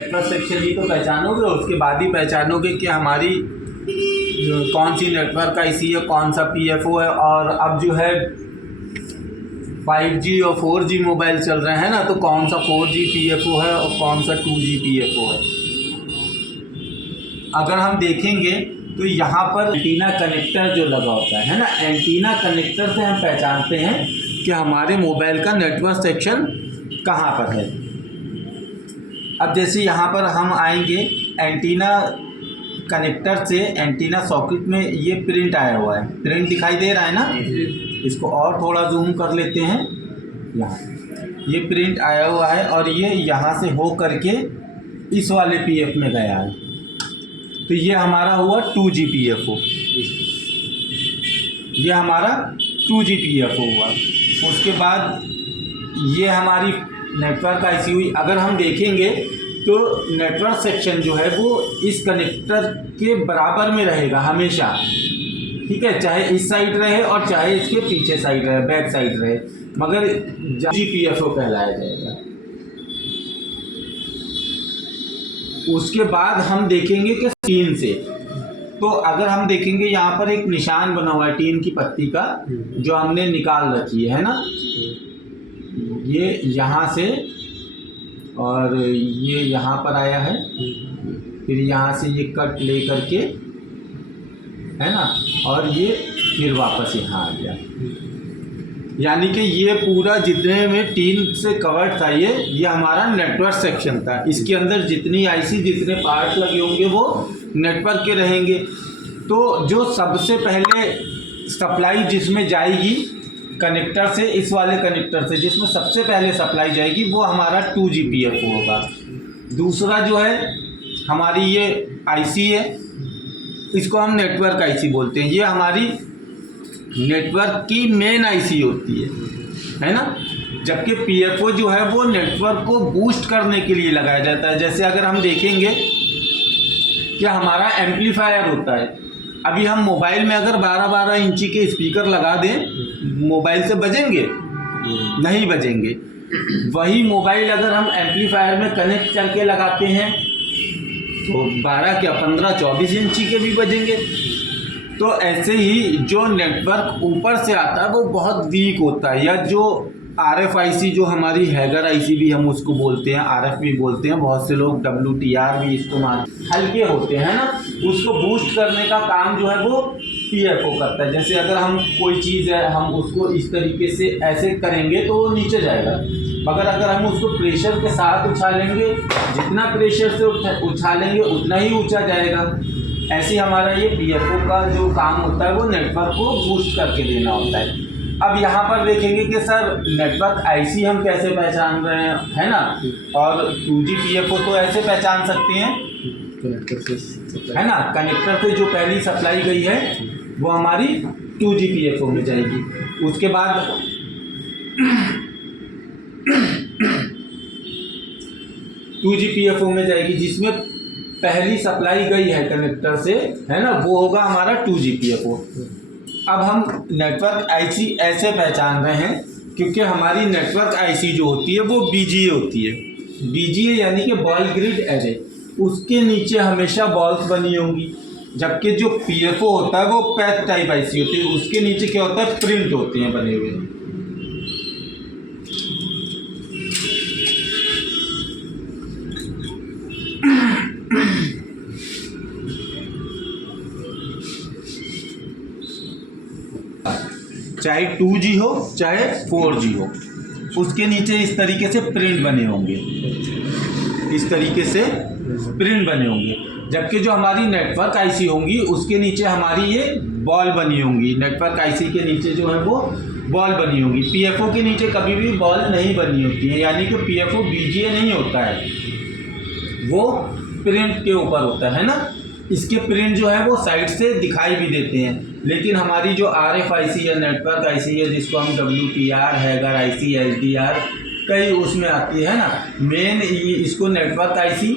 Network section ही तो पहचानोगे, उसके बाद ही पहचानोगे कि हमारी कौन सी नेटवर्क आईसी है, कौन सा पीएफओ है। और अब जो है 5G और 4G मोबाइल चल रहे हैं ना, तो कौन सा 4G पीएफओ है और कौन सा 2G पीएफओ है। अगर हम देखेंगे तो यहाँ पर एंटीना कनेक्टर जो लगा होता है ना, एंटीना कनेक्टर से हम पहचानते हैं कि हमारे मोबाइल का नेटवर्क सेक्शन कहाँ पर है। अब जैसे यहाँ पर हम आएंगे एंटीना कनेक्टर से एंटीना सॉकेट में, ये प्रिंट आया हुआ है, प्रिंट दिखाई दे रहा है ना। इसको और थोड़ा जूम कर लेते हैं। यहाँ ये प्रिंट आया हुआ है और ये यहाँ से हो करके इस वाले पीएफ में गया है, तो ये हमारा हुआ 2G पीएफओ। ये हमारा 2G पीएफओ हुआ। उसके बाद ये हमारी नेटवर्क आईसी हुई। अगर हम देखेंगे तो नेटवर्क सेक्शन जो है वो इस कनेक्टर के बराबर में रहेगा हमेशा, ठीक है, चाहे इस साइड रहे और चाहे इसके पीछे साइड रहे, बैक साइड रहे, मगर GPFO कहलाया जाएगा। उसके बाद हम देखेंगे कि टीन से, तो अगर हम देखेंगे यहाँ पर एक निशान बना हुआ है टीन की पत्ती का, जो हमने निकाल रखी है ना, ये यहाँ से और ये यहाँ पर आया है, फिर यहाँ से ये कट ले करके, है ना, और ये फिर वापस यहाँ आ गया। यानी कि ये पूरा जितने में टीन से कवर्ड था, ये हमारा नेटवर्क सेक्शन था। इसके अंदर जितनी आईसी, जितने पार्ट लगे होंगे वो नेटवर्क के रहेंगे। तो जो सबसे पहले सप्लाई जिसमें जाएगी कनेक्टर से, इस वाले कनेक्टर से जिसमें सबसे पहले सप्लाई जाएगी, वो हमारा 2G पीएफओ होगा। दूसरा जो है हमारी ये आईसी है, इसको हम नेटवर्क आईसी बोलते हैं। ये हमारी नेटवर्क की मेन आईसी होती है ना। जबकि पीएफओ जो है वो नेटवर्क को बूस्ट करने के लिए लगाया जाता है। जैसे अगर हम देखेंगे कि हमारा एम्पलीफायर होता है, अभी हम मोबाइल में अगर 12-12 इंची के स्पीकर लगा दें, मोबाइल से बजेंगे? नहीं बजेंगे। वही मोबाइल अगर हम एम्पलीफायर में कनेक्ट करके लगाते हैं तो 12 क्या 15-24 इंची के भी बजेंगे। तो ऐसे ही जो नेटवर्क ऊपर से आता है वो बहुत वीक होता है, या जो RFIC जो हमारी हैगर आईसी भी हम उसको बोलते हैं, RF भी बोलते हैं, बहुत से लोग WTR भी इसको हल्के होते हैं ना, उसको बूस्ट करने का काम जो है वो पीएफओ करता है। जैसे अगर हम कोई चीज़ है, हम उसको इस तरीके से ऐसे करेंगे तो वो नीचे जाएगा, मगर अगर हम उसको प्रेशर के साथ उछालेंगे, जितना प्रेशर से उछालेंगे उतना ही ऊंचा जाएगा। ऐसे हमारा ये पीएफओ का जो काम होता है वो नेटवर्क को बूस्ट करके देना होता है। अब यहाँ पर देखेंगे कि सर नेटवर्क आईसी हम कैसे पहचान रहे हैं, है ना, और 2G पीएफओ तो ऐसे पहचान सकते हैं, है ना, कनेक्टर से जो पहली सप्लाई गई है वो हमारी 2G पीएफओ में जाएगी। उसके बाद 2G पीएफओ में जाएगी, जिसमें पहली सप्लाई गई है कनेक्टर से, है ना, वो होगा हमारा 2G पीएफओ। अब हम नेटवर्क आईसी ऐसे पहचान रहे हैं क्योंकि हमारी नेटवर्क आईसी जो होती है वो BGA होती है। BGA यानी कि बॉल ग्रिड एरे, उसके नीचे हमेशा बॉल्स बनी होंगी। जबकि जो पीएफओ होता है वो पैच टाइप आईसी होती है, उसके नीचे क्या होता है, प्रिंट होते हैं बने हुए। चाहे 2G हो चाहे 4G हो, उसके नीचे इस तरीके से प्रिंट बने होंगे, इस तरीके से प्रिंट बने होंगे। जबकि जो हमारी नेटवर्क आईसी होंगी उसके नीचे हमारी ये बॉल बनी होंगी। नेटवर्क आईसी के नीचे जो है वो बॉल बनी होंगी। पीएफओ के नीचे कभी भी बॉल नहीं बनी होती है, यानी कि पीएफओ BGA नहीं होता है, वो प्रिंट के ऊपर होता है ना। इसके प्रिंट जो है वो साइड से दिखाई भी देते हैं। लेकिन हमारी जो RFIC या नेटवर्क आईसी है, जिसको हम WTR, हैगर आईसी, HDR कई उसमें आती है ना, मेन इसको नेटवर्क आईसी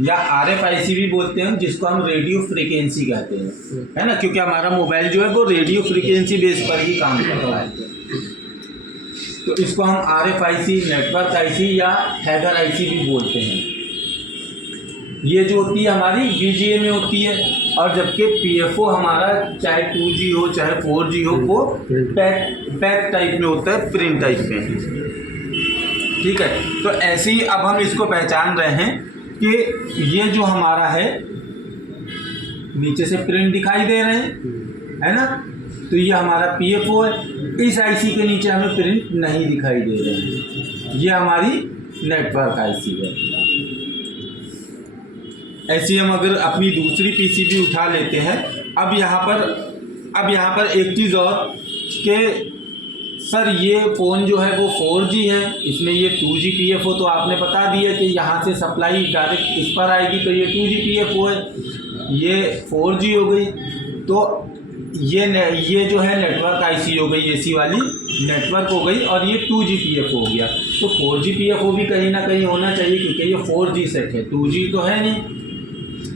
या RFIC भी बोलते हैं, जिसको हम रेडियो फ्रीक्वेंसी कहते हैं, है ना, क्योंकि हमारा मोबाइल जो है वो रेडियो फ्रीक्वेंसी बेस पर ही काम करता है। तो इसको हम RFIC, नेटवर्क आईसी या हैगर आईसी भी बोलते हैं। ये जो होती है हमारी VGA में होती है, और जबकि PFO हमारा चाहे 2G हो चाहे 4G हो वो पैक टाइप में होता है, प्रिंट टाइप में। ठीक है, तो ऐसे ही अब हम इसको पहचान रहे हैं कि ये जो हमारा है नीचे से प्रिंट दिखाई दे रहे हैं, है ना, तो ये हमारा PFO है। इस IC के नीचे हमें प्रिंट नहीं दिखाई दे रहे हैं, ये हमारी नेटवर्क IC है। ऐसी हम अगर अपनी दूसरी PCB उठा लेते हैं, अब यहाँ पर एक चीज़ और कि सर ये फ़ोन जो है वो 4G है, इसमें ये 2G PFO तो आपने बता दिया कि यहाँ से सप्लाई डायरेक्ट इस पर आएगी, तो ये 2G PFO है, ये 4G हो गई। तो ये जो है नेटवर्क IC हो गई, AC वाली नेटवर्क हो गई, और ये 2G PFO हो गया। तो 4G PFO भी कहीं ना कहीं होना चाहिए, क्योंकि ये 4G सेट है, 2G तो है नहीं,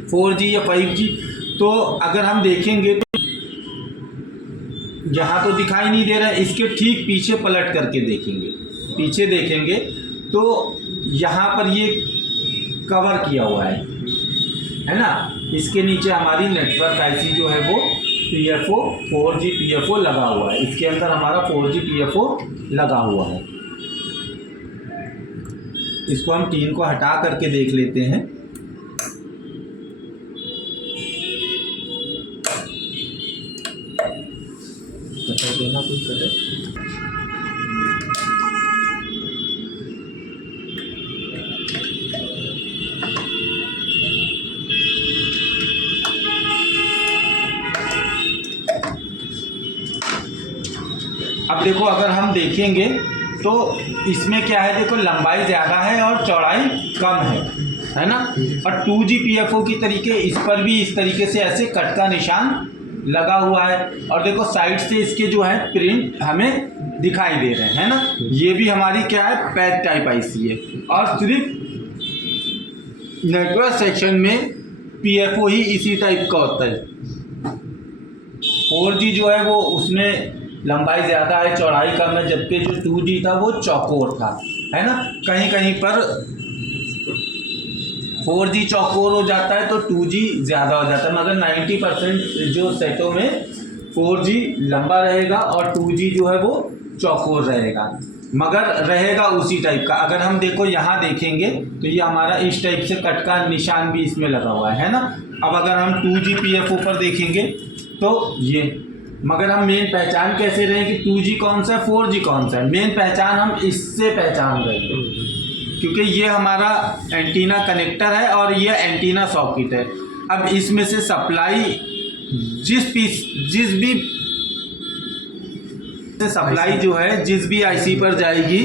4G या 5G। तो अगर हम देखेंगे तो यहाँ तो दिखाई नहीं दे रहा है, इसके ठीक पीछे पलट करके देखेंगे, पीछे देखेंगे तो यहाँ पर ये कवर किया हुआ है ना, इसके नीचे हमारी नेटवर्क IC जो है वो PFO 4G PFO लगा हुआ है, इसके अंदर हमारा 4G PFO लगा हुआ है। इसको हम टीन को हटा करके देख लेते हैं। कटर देना, कोई कटर। अब देखो अगर हम देखेंगे तो इसमें क्या है, देखो लंबाई ज़्यादा है और चौड़ाई कम है ना। और 2G PFO की तरीके इस पर भी इस तरीके से ऐसे कट का निशान लगा हुआ है, और देखो साइड से इसके जो है प्रिंट हमें दिखाई दे रहे हैं ना। ये भी हमारी क्या है, पैक टाइप IC है, और सिर्फ नेटवर्क सेक्शन में PFO ही इसी टाइप का होता है। 4G जो है वो उसमें लंबाई ज़्यादा है, चौड़ाई कम है, जबकि जो 2G था वो चौकोर था, है ना। कहीं कहीं पर 4G चौकोर हो जाता है तो 2G ज़्यादा हो जाता है, मगर 90% जो सेटों में 4G लंबा रहेगा और 2G जो है वो चौकोर रहेगा, मगर रहेगा उसी टाइप का। अगर हम देखो यहाँ देखेंगे तो ये हमारा इस टाइप से कट का निशान भी इसमें लगा हुआ है ना। अब अगर हम 2G PFO पर देखेंगे तो ये, मगर हम मेन पहचान कैसे रहे कि 2G कौन सा है 4G कौन सा है, मेन पहचान हम इससे पहचान रहे हैं, क्योंकि ये हमारा एंटीना कनेक्टर है और ये एंटीना सॉकेट है। अब इसमें से सप्लाई जिस भी सप्लाई जो है जिस भी IC पर जाएगी,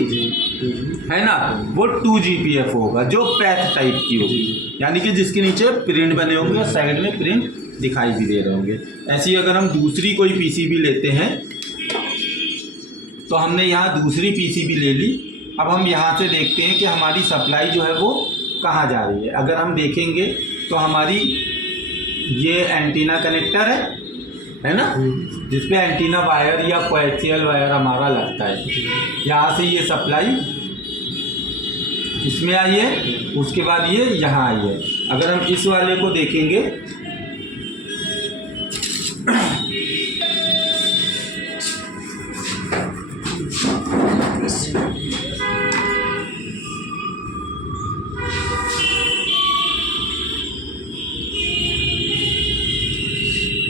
है ना, वो 2G PFO होगा, जो पैक टाइप की होगी, यानी कि जिसके नीचे प्रिंट बने होंगे और साइड में प्रिंट दिखाई भी दे रहे होंगे। ऐसे ही अगर हम दूसरी कोई PCB लेते हैं, तो हमने यहाँ दूसरी PCB ले ली। अब हम यहाँ से देखते हैं कि हमारी सप्लाई जो है वो कहाँ जा रही है। अगर हम देखेंगे तो हमारी ये एंटीना कनेक्टर है ना, जिसपे एंटीना वायर या कोएक्सियल वायर हमारा लगता है। यहाँ से ये सप्लाई इसमें आई है, उसके बाद ये यहाँ आई है। अगर हम इस वाले को देखेंगे